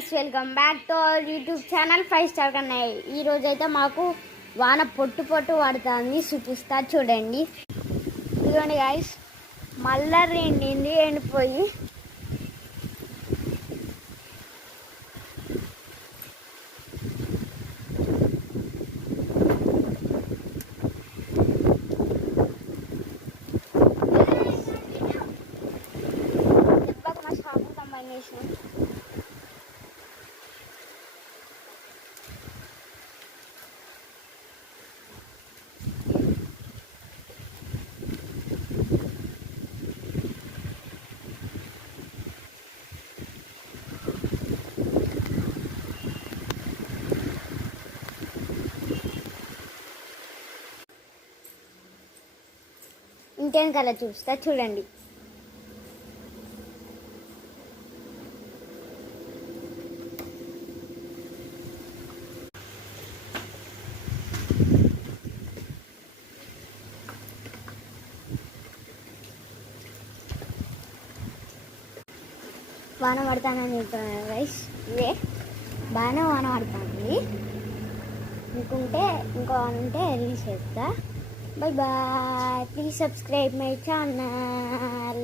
Guys, welcome back to our YouTube channel 5 star Kannayya. ఈ రోజు అయితే మాకు వాన పొట్టు పడుతుంది, చూపిస్తా చూడండి. ఇదిగోండి గైస్, మళ్ళా రెండింది ఎండిపోయి. మా షాపు కంబైనేషన్ ఇంకేం కలర్ చూస్తా చూడండి. వాన పడతానని చెప్తున్నాను గైస్, ఇవే బాగానే వాన పడుతుంది. ఇంకుంటే ఇంకో ఉంటే రిలీజ్ చేస్తా. Bye bye. Please subscribe my channel.